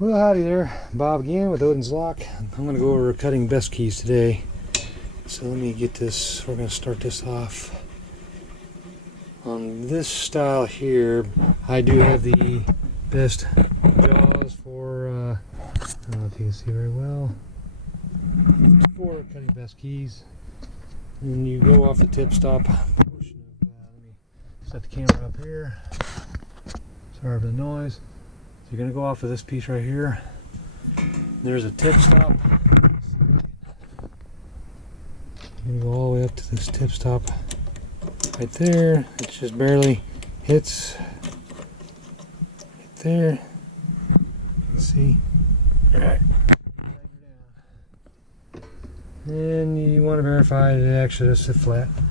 Well, howdy there, Bob again with Odin's Lock. I'm going to go over cutting best keys today. So let me get this, we're going to start this off. On this style here, I do have the best jaws for, I don't know if you can see very well, for cutting best keys. And you go off the tip stop portion of, let me set the camera up here. Sorry for the noise. So you're going to go off of this piece right here. There's a tip stop. You're going to go all the way up to this tip stop right there. It just barely hits right there. Let's see. Alright. And you want to verify that it actually does sit flat. It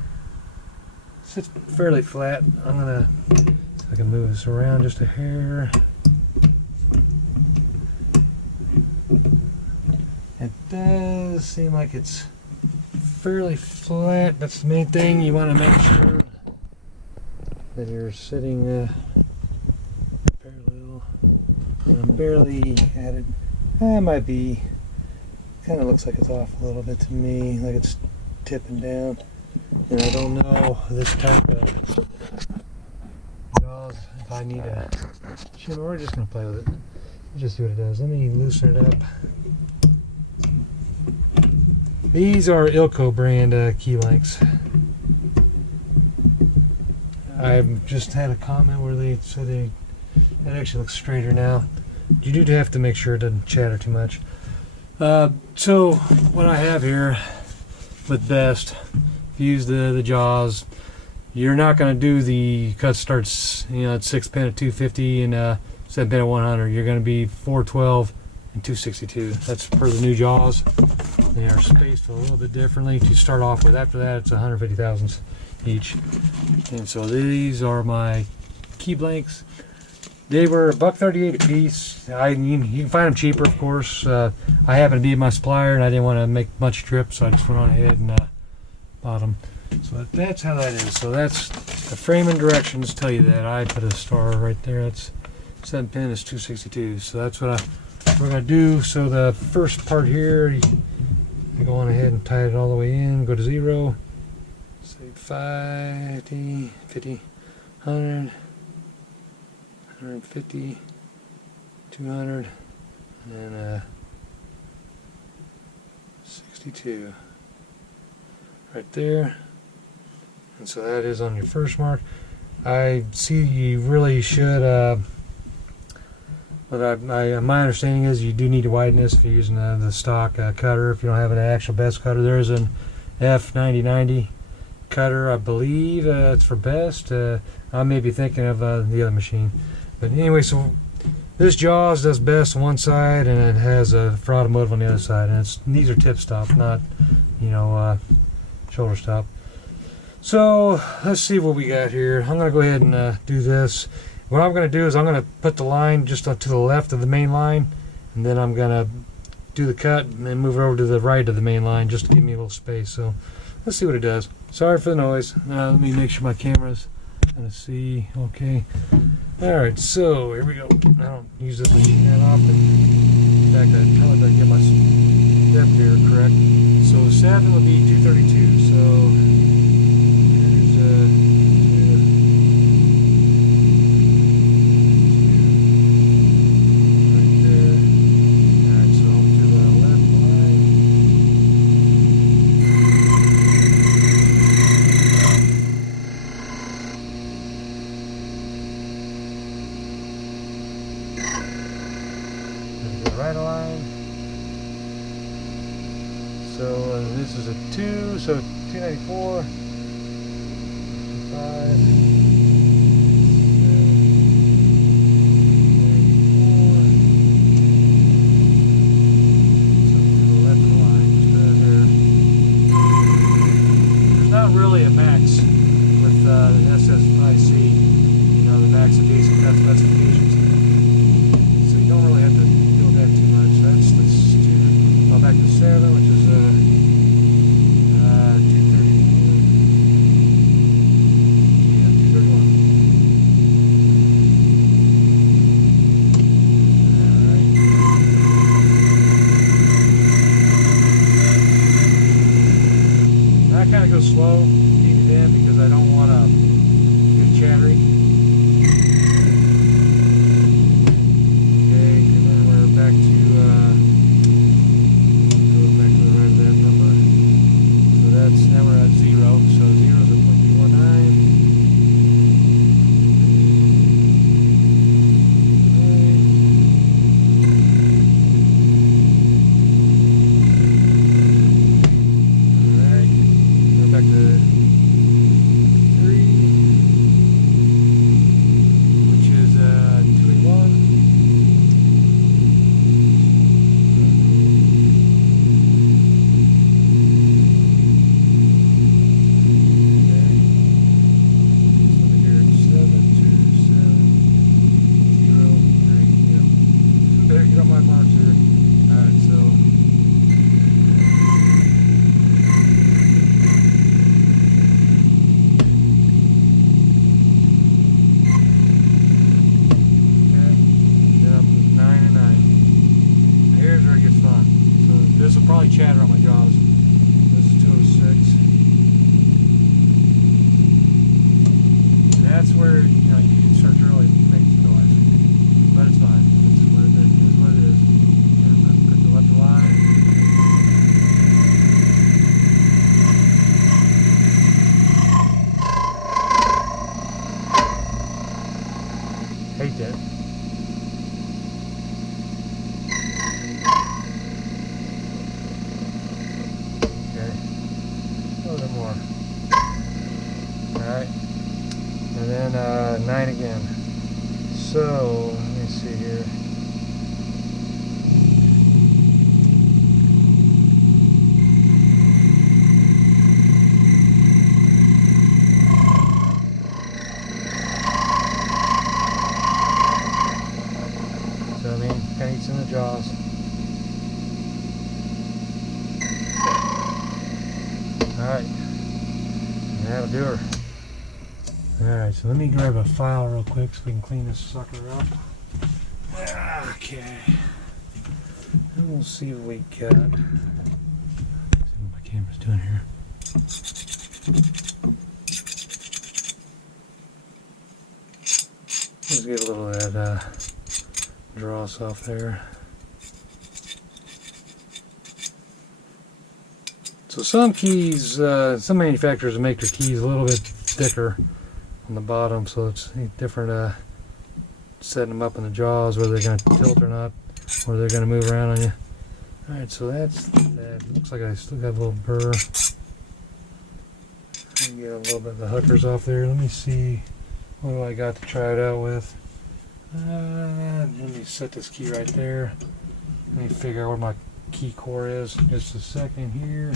sits fairly flat. I'm going to see if I can move this around just a hair. It does seem like it's fairly flat. That's the main thing. You want to make sure that you're sitting parallel. And I'm barely at it. That might be, kind of looks like it's off a little bit to me, like it's tipping down. And I don't know this type of jaws if I need a shim. We're just going to play with it. Just see what it does. Let me loosen it up. These are Ilco brand key lengths. I've just had a comment where they said it actually looks straighter now. You do have to make sure it doesn't chatter too much. So what I have here with best, use the jaws. You're not going to do the cut starts, at 6 pin at 250 and 7 pin at 100. You're going to be 412 and 262. That's per the new jaws. They are spaced a little bit differently to start off with. After that, it's 150 thousandths each. And so these are my key blanks. They were $1.38 a piece. You can find them cheaper, of course. I happen to be my supplier, and I didn't want to make much trips, so I just went on ahead and bought them. So that's how that is. So that's the Framon directions tell you that. I put a star right there. That's 7 pin is 262. So that's what we're going to do. So the first part here, you go on ahead and tie it all the way in. Go to 0. Say 50, 50, 100, 150, 200, and then 62. Right there. And so that is on your first mark. I see you really should, but my understanding is you do need to widen this if you're using the stock cutter. If you don't have an actual best cutter, there's an F9090 cutter, I believe. It's for best. I may be thinking of the other machine. But anyway, so this jaws does best on one side, and it has a for automotive on the other side. And these are tip stop, not shoulder stop. So let's see what we got here. I'm going to go ahead and do this. What I'm going to do is I'm going to put the line just to the left of the main line, and then I'm going to do the cut and move it over to the right of the main line just to give me a little space. So let's see what it does. Sorry for the noise. Let me make sure my camera's going to see okay. Alright, so here we go. I don't use this machine that often. In fact, I probably better get my depth here correct. So 7 would be 232. So right line. So this is a 2, so 294, 5. Really a max with the SFIC, the max adjacent cut specifications. So you don't really have to deal with that too much. So that's 2. Well, back to 7, which is 231. Yeah, get on my marks here. Alright, so this will probably chatter on my jaws. This is 206. And that's where, you know, you can start to really make some noise. But it's fine. It's what it is. What it is. And I'm put the left line. Hate that. More. Alright. And then 9 again. So, let me see here. So, I mean, kind of eats in the jaws. Alright, that'll do her. Alright, so let me grab a file real quick so we can clean this sucker up. Okay. And we'll see what we got. Let's see what my camera's doing here. Let's get a little of that dross off there. So some keys, some manufacturers make their keys a little bit thicker on the bottom, so it's different setting them up in the jaws, whether they're going to tilt or not, or they're going to move around on you. Alright, so that's that. Looks like I still got a little burr. Let me get a little bit of the hookers off there. Let me see, what do I got to try it out with? Let me set this key right there. Let me figure out where my key core is. Just a second here.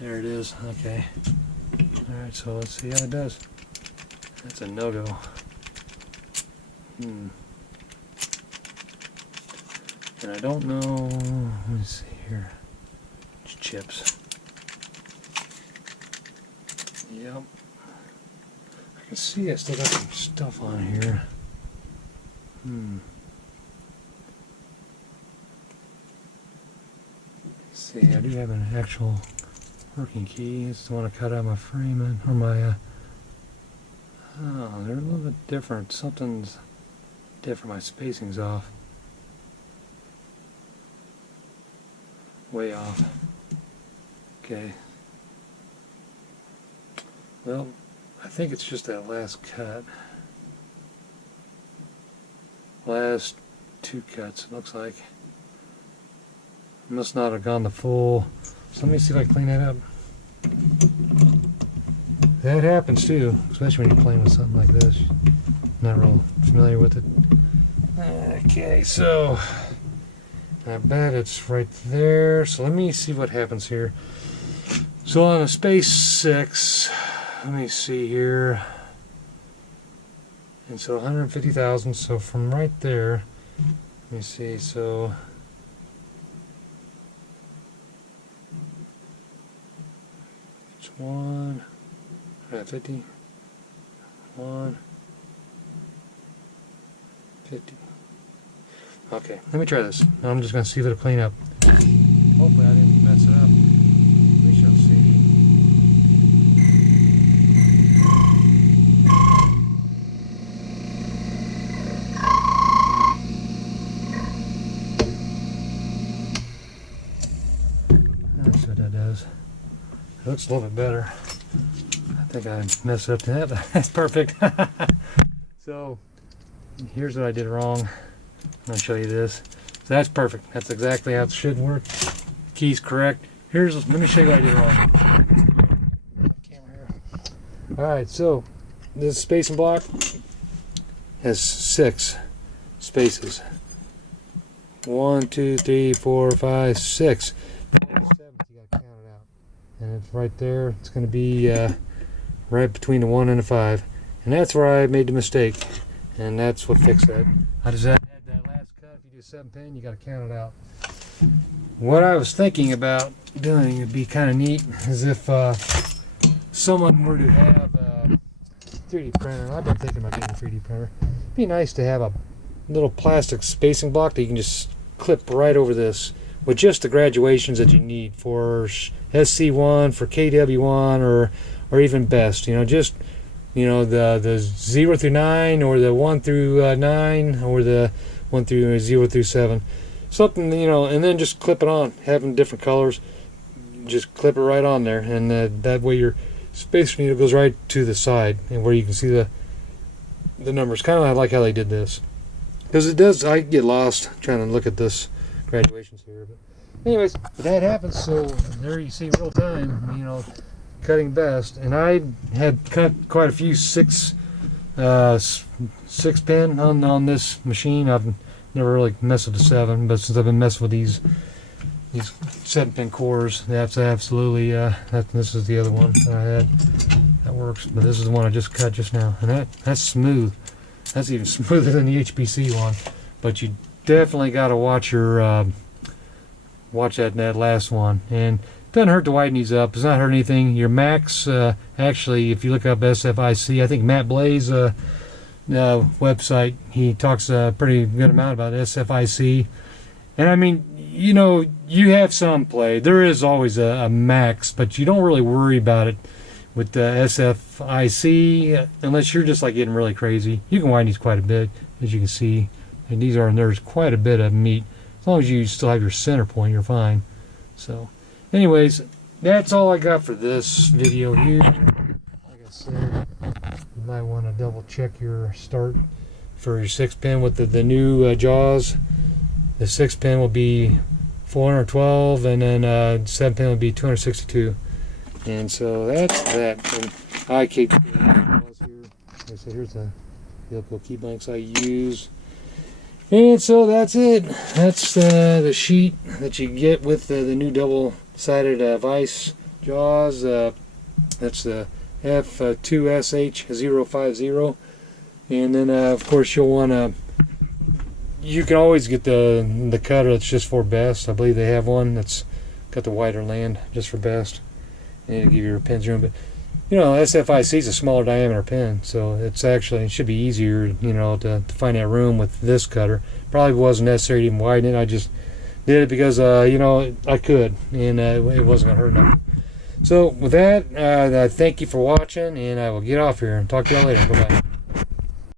There it is. Okay. Alright, so let's see how it does. That's a no-go. And I don't know. Let me see here. It's chips. Yep. I can see I still got some stuff on here. See, I do have an actual working key. It's the one I cut out my Framon, or my, oh, they're a little bit different. Something's different. My spacing's off. Way off. Okay. Well, I think it's just that last cut. Last 2 cuts, it looks like. Must not have gone the full. So let me see if I can clean that up. That happens too, especially when you're playing with something like this. Not real familiar with it. Okay, so I bet it's right there. So let me see what happens here. So on a space 6, let me see here. And so 150,000. So from right there, let me see. So it's 50. 150. Okay, let me try this. I'm just going to see if it'll clean up. Hopefully I didn't mess it up. We shall see. That's what that does. It looks a little bit better. I think I messed up to that, but that's perfect. So, here's what I did wrong. I'm going to show you this. So that's perfect. That's exactly how it should work. Key's correct. Let me show you what I did wrong. Camera here. Alright, so this spacing block has 6 spaces. 1, 2, 3, 4, 5, 6. 7th, you got to count it out. And it's right there. It's going to be right between the 1 and the 5. And that's where I made the mistake. And that's what fixed that. I just had that last cut. If you a 7-pin, you got to count it out. What I was thinking about doing would be kind of neat is if someone were to have a 3D printer. I've been thinking about getting a 3D printer. It'd be nice to have a little plastic spacing block that you can just clip right over this with just the graduations that you need for SC1, for KW1, or even best. You know, just the 0 through 9, or the 1 through 9, or the 1 through 0 through 7. Something, and then just clip it on, having different colors. Just clip it right on there, and that way your spacer needle goes right to the side, and where you can see the numbers. Kind of like how they did this, because it does. I get lost trying to look at this graduations here, but anyways, that happens. So there you see real time, cutting best. And I had cut quite a few 6-pin on this machine. I've never really messed with the 7, but since I've been messing with these 7-pin cores, that's absolutely this is the other one that I had that works, but this is the one I just cut just now, and that's smooth. That's even smoother than the HPC one. But you definitely got to watch your watch that last one, and it doesn't hurt to widen these up. It's not hurt anything. Your max, actually, if you look up SFIC, I think Matt Blaze website, he talks a pretty good amount about SFIC. And I mean, you have some play. There is always a max, but you don't really worry about it with the SFIC unless you're just like getting really crazy. You can widen these quite a bit, as you can see, and there's quite a bit of meat. As long as you still have your center point, you're fine. So anyways, that's all I got for this video here. Like I said, you might want to double check your start for your 6-pin with the new jaws. The 6-pin will be 412, and then 7-pin will be 262. And so that's that. And I keep here. Like I said, here's the local key blanks I use. And so that's it. That's the sheet that you get with the new double-sided vise jaws. That's the F2SH050. And then, of course, you'll want to... You can always get the cutter that's just for best. I believe they have one that's got the wider land just for best. And it'll give your pins room. But, SFIC is a smaller diameter pin, so it should be easier, to find that room with this cutter. Probably wasn't necessary to even widen it. I just did it because, I could, and it wasn't going to hurt enough. So with that, thank you for watching, and I will get off here and talk to y'all later. Bye-bye.